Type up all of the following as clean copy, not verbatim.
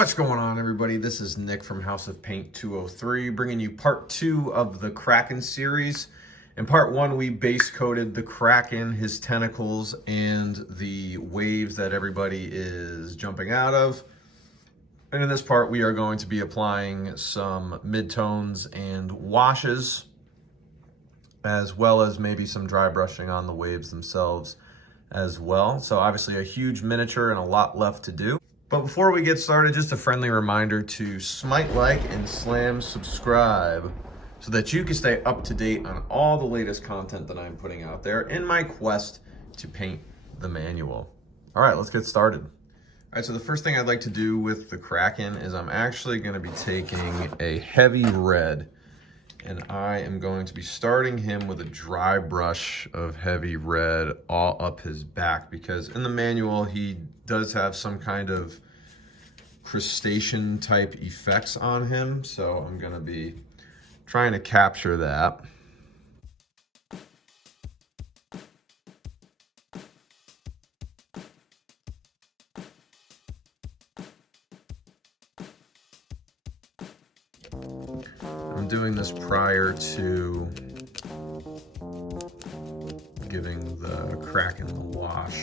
What's going on, everybody? This is Nick from House of Paint 203, bringing you part 2 of the Kraken series. In part 1, we base coated the Kraken, his tentacles, and the waves that everybody is jumping out of. And in this part, we are going to be applying some midtones and washes, as well as maybe some dry brushing on the waves themselves as well. So obviously a huge miniature and a lot left to do. But before we get started, just a friendly reminder to smite like and slam subscribe so that you can stay up to date on all the latest content that I'm putting out there in my quest to paint the manual. All right, let's get started. All right, so the first thing I'd like to do with the Kraken is I'm actually going to be taking a heavy red, and I am going to be starting him with a dry brush of heavy red all up his back, because in the manual he does have some kind of crustacean type effects on him, so I'm going to be trying to capture that. I'm doing this prior to giving the Kraken the wash.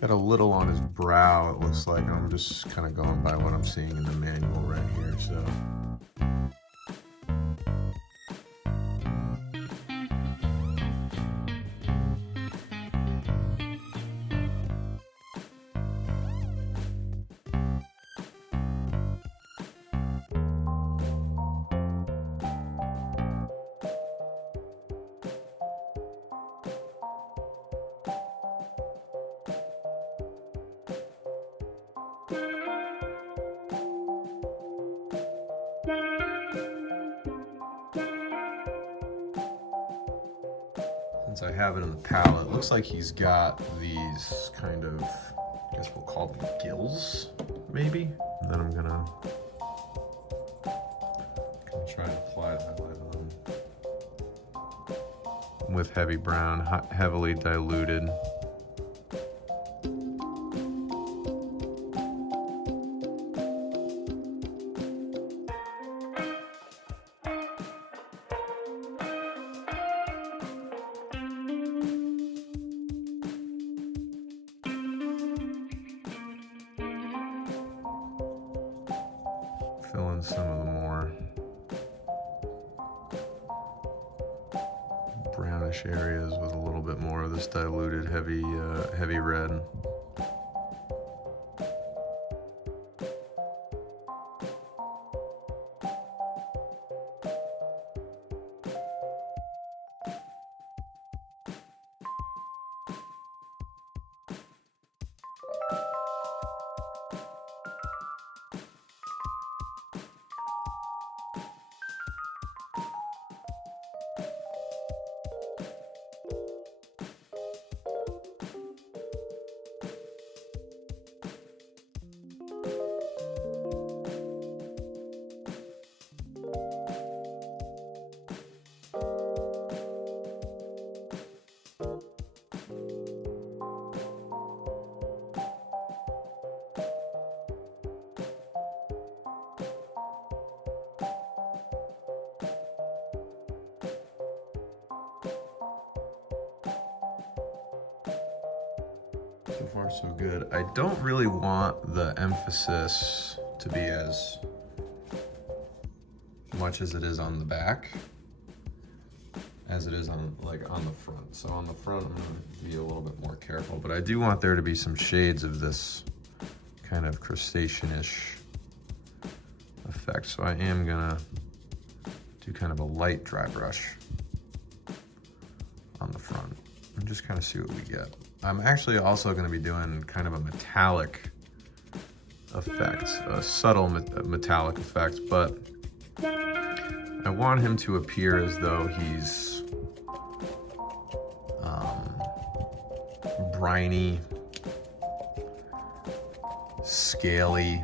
Got a little on his brow, it looks like. I'm just kind of going by what I'm seeing in the manual right here, so. Since I have it in the palette, it looks like he's got these kind of, I guess we'll call them gills, maybe? And then I'm gonna try to apply that with heavy brown, heavily diluted. Fill in some of the more brownish areas with a little bit more of this diluted heavy red. So far, so good. I don't really want the emphasis to be as much as it is on the back, as it is on the front. So on the front, I'm gonna be a little bit more careful, but I do want there to be some shades of this kind of crustacean-ish effect. So I am gonna do kind of a light dry brush on the front and just kind of see what we get. I'm actually also gonna be doing kind of a metallic effect, a subtle metallic effect, but I want him to appear as though he's briny, scaly.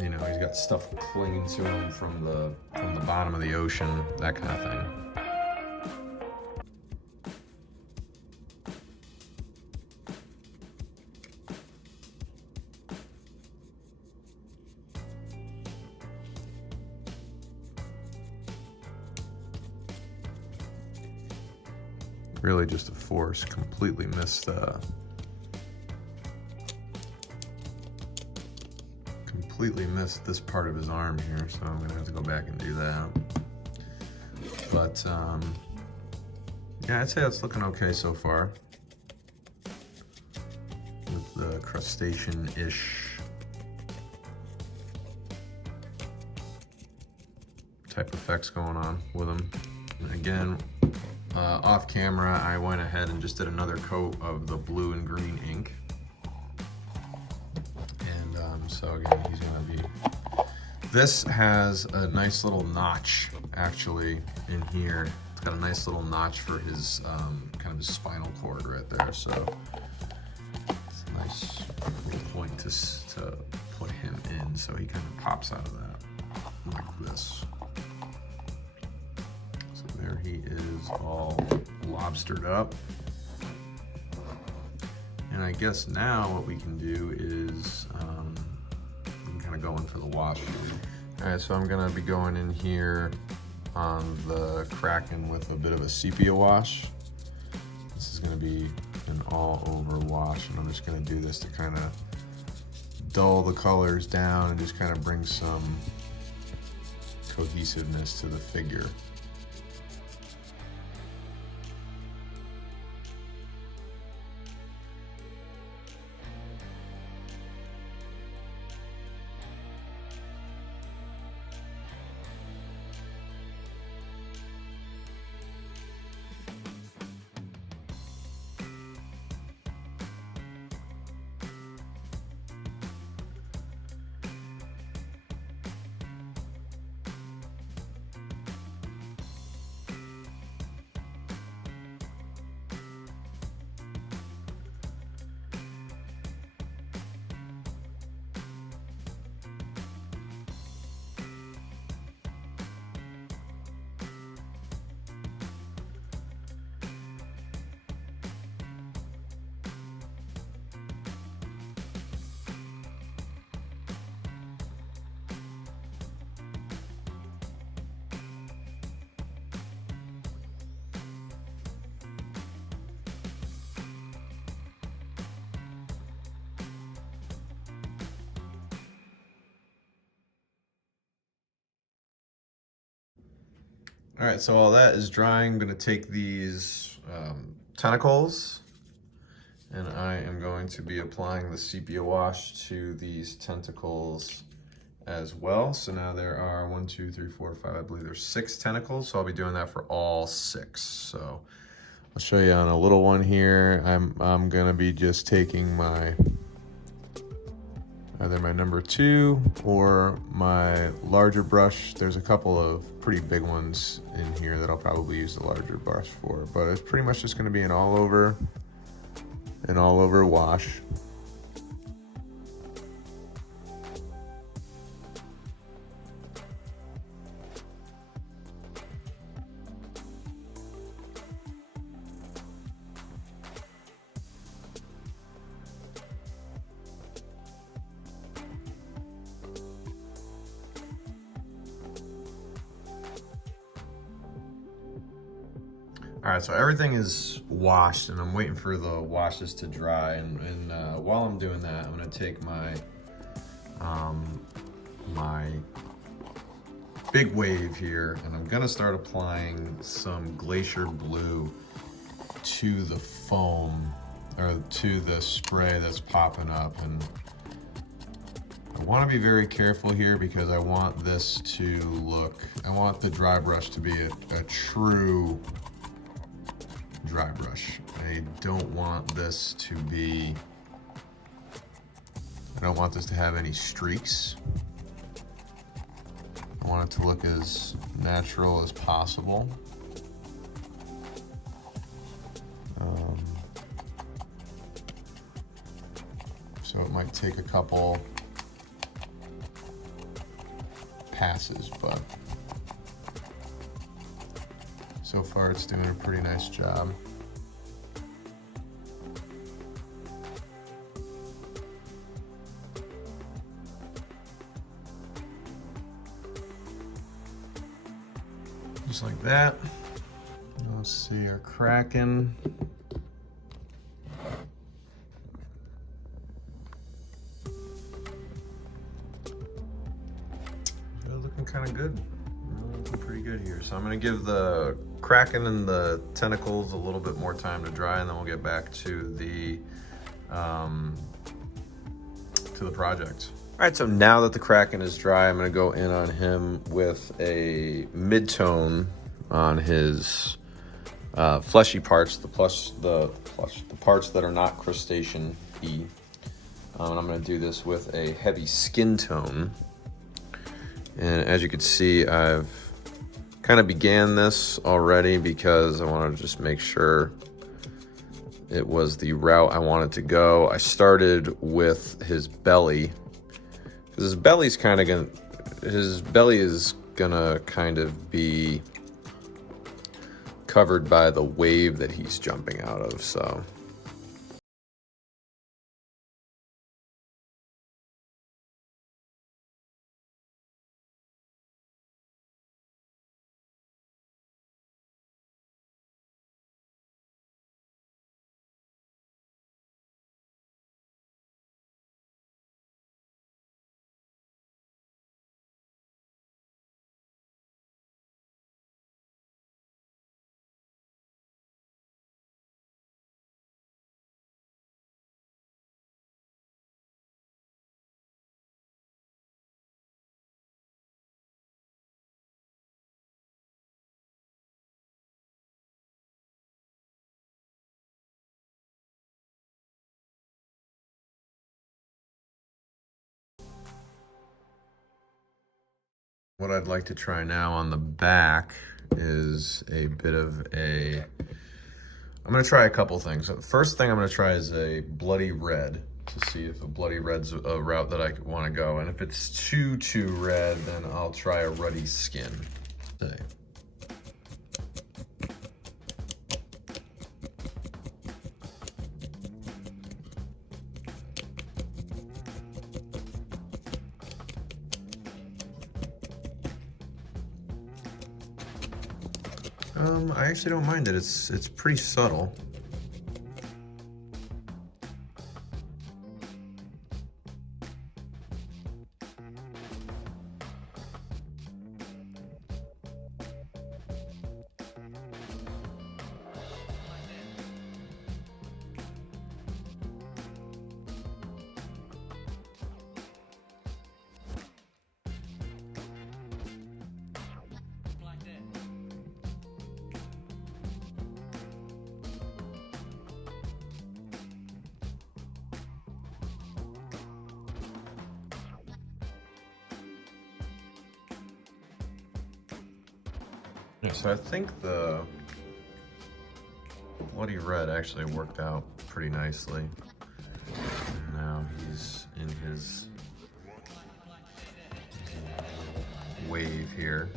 You know, he's got stuff clinging to him from the bottom of the ocean, that kind of thing. Really just a force, completely missed this part of his arm here, so I'm gonna have to go back and do that. But yeah, I'd say that's looking okay so far with the crustacean-ish type effects going on with him. And again, off camera, I went ahead and just did another coat of the blue and green ink. And so again, he's gonna be, this has a nice little notch actually in here. It's got a nice little notch for his kind of his spinal cord right there. So it's a nice little point to put him in, so he kind of pops out of that like this. There he is, all lobstered up. And I guess now what we can do is we can kind of go in for the wash. All right, so I'm gonna be going in here on the Kraken with a bit of a sepia wash. This is gonna be an all-over wash, and I'm just gonna do this to kind of dull the colors down and just kind of bring some cohesiveness to the figure. All right, so while that is drying, I'm gonna take these tentacles, and I am going to be applying the sepia wash to these tentacles as well. So now there are 1, 2, 3, 4, 5, I believe there's 6 tentacles, so I'll be doing that for all 6. So I'll show you on a little one here. I'm gonna be just taking my either my number 2 or my larger brush. There's a couple of pretty big ones in here that I'll probably use the larger brush for, but it's pretty much just gonna be an all over wash. All All right, so everything is washed, and I'm waiting for the washes to dry. And while I'm doing that, I'm gonna take my my big wave here, and I'm gonna start applying some Glacier Blue to the foam, or to the spray that's popping up. And I want to be very careful here because I want this to look, I want the dry brush to be a true dry brush. I don't want this to be, I don't want this to have any streaks. I want it to look as natural as possible. So it might take a couple passes, but so far it's doing a pretty nice job. Just like that. Let's see our Kraken. Looking kind of good. Looking pretty good here. So I'm going to give the Kraken and the tentacles a little bit more time to dry, and then we'll get back to the project. All right, so now that the Kraken is dry, I'm going to go in on him with a mid-tone on his fleshy parts, the parts that are not crustacean-y. And I'm going to do this with a heavy skin tone. And as you can see, I've kind of began this already because I wanted to just make sure it was the route I wanted to go. I started with his belly, because his belly is gonna kind of be covered by the wave that he's jumping out of, so. What I'd like to try now on the back is a bit of a, I'm gonna try a couple things. The first thing I'm gonna try is a bloody red, to see if a bloody red's a route that I wanna go. And if it's too red, then I'll try a ruddy skin. I actually don't mind it. It's pretty subtle. Yeah, so I think the bloody red actually worked out pretty nicely. And now he's in his wave here.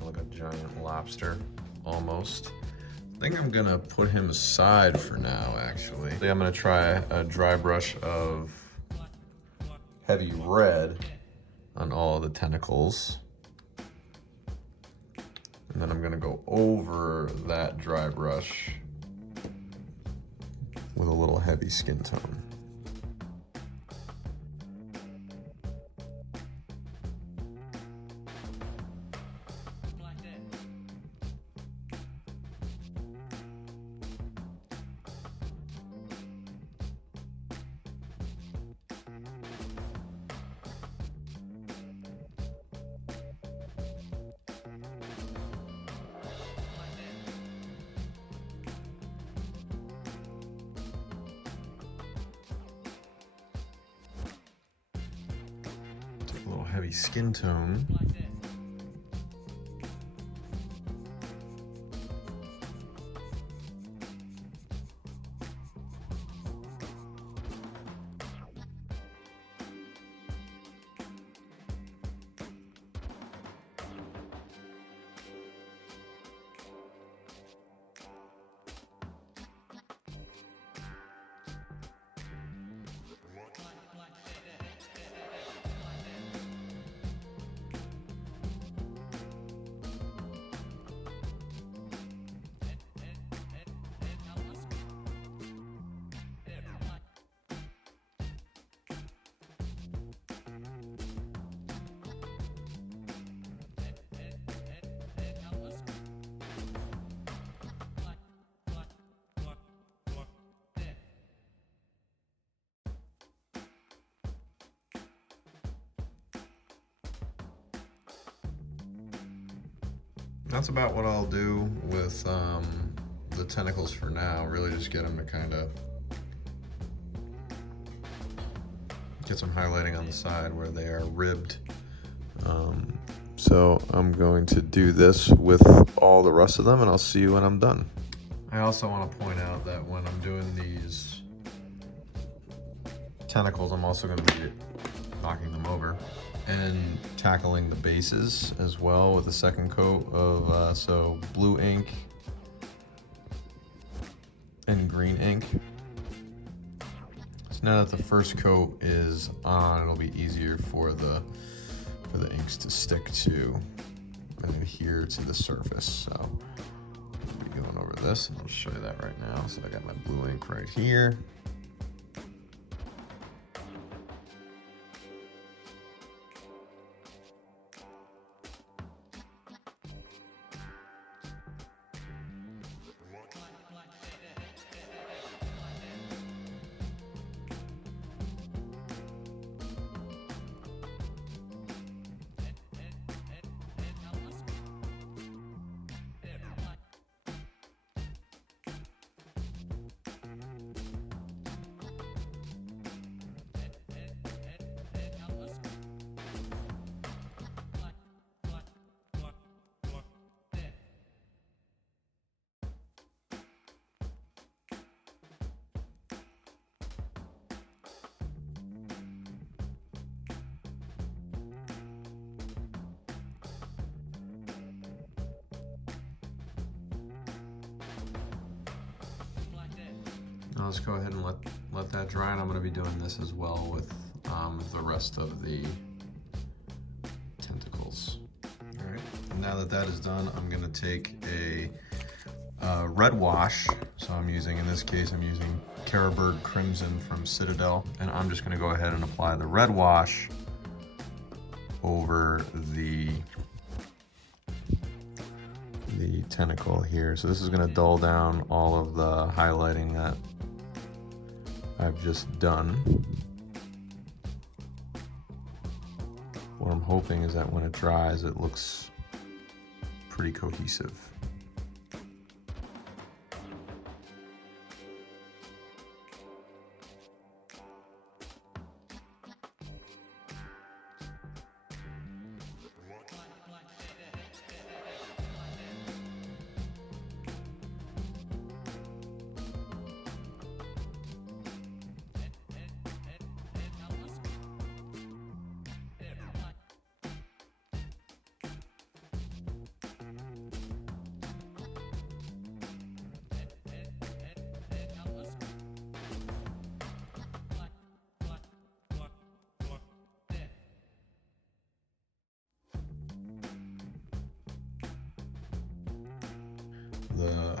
Like a giant lobster, almost. think I'm gonna put him aside for now, actually. I think I'm gonna try a dry brush of heavy red on all of the tentacles. And then I'm gonna go over that dry brush with a little heavy skin tone. A little heavy skin tone. That's about what I'll do with the tentacles for now. Really just get them to kind of get some highlighting on the side where they are ribbed. So I'm going to do this with all the rest of them, and I'll see you when I'm done. I also want to point out that when I'm doing these tentacles, I'm also going to be knocking them over and tackling the bases as well with a second coat of so blue ink and green ink. So now that the first coat is on, it'll be easier for the inks to stick to and adhere to the surface. So I'll be going over this, and I'll show you that right now. So I got my blue ink right here. Now let's go ahead and let that dry, and I'm going to be doing this as well with the rest of the tentacles. All right, and now that that is done, I'm going to take a red wash. So I'm using, in this case, I'm using Carroburg Crimson from Citadel, and I'm just going to go ahead and apply the red wash over the tentacle here. So this is going to dull down all of the highlighting that I've just done. What I'm hoping is that when it dries, it looks pretty cohesive.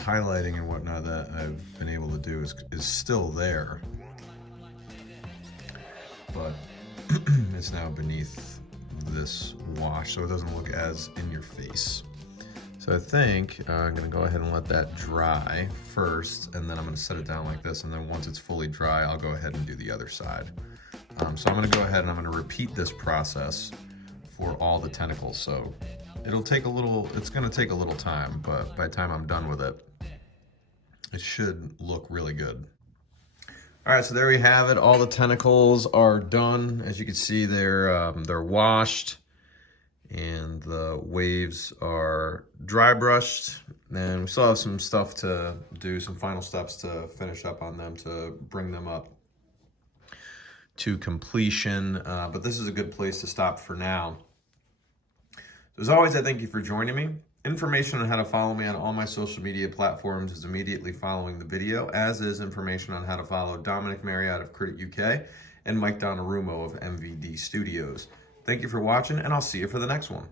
highlighting and whatnot that I've been able to do is still there, but it's now beneath this wash, so it doesn't look as in your face. So I think I'm gonna go ahead and let that dry first, and then I'm gonna set it down like this, and then once it's fully dry, I'll go ahead and do the other side. So I'm gonna go ahead and I'm gonna repeat this process for all the tentacles. So it'll take it's gonna take a little time, but by the time I'm done with it, it should look really good. All right, so there we have it. All the tentacles are done. As you can see, they're washed, and the waves are dry brushed. And we still have some stuff to do, some final steps to finish up on them to bring them up to completion. But this is a good place to stop for now. As always, I thank you for joining me. Information on how to follow me on all my social media platforms is immediately following the video, as is information on how to follow Dominic Marriott of Critic UK and Mike Donnarummo of MVD Studios. Thank you for watching, and I'll see you for the next one.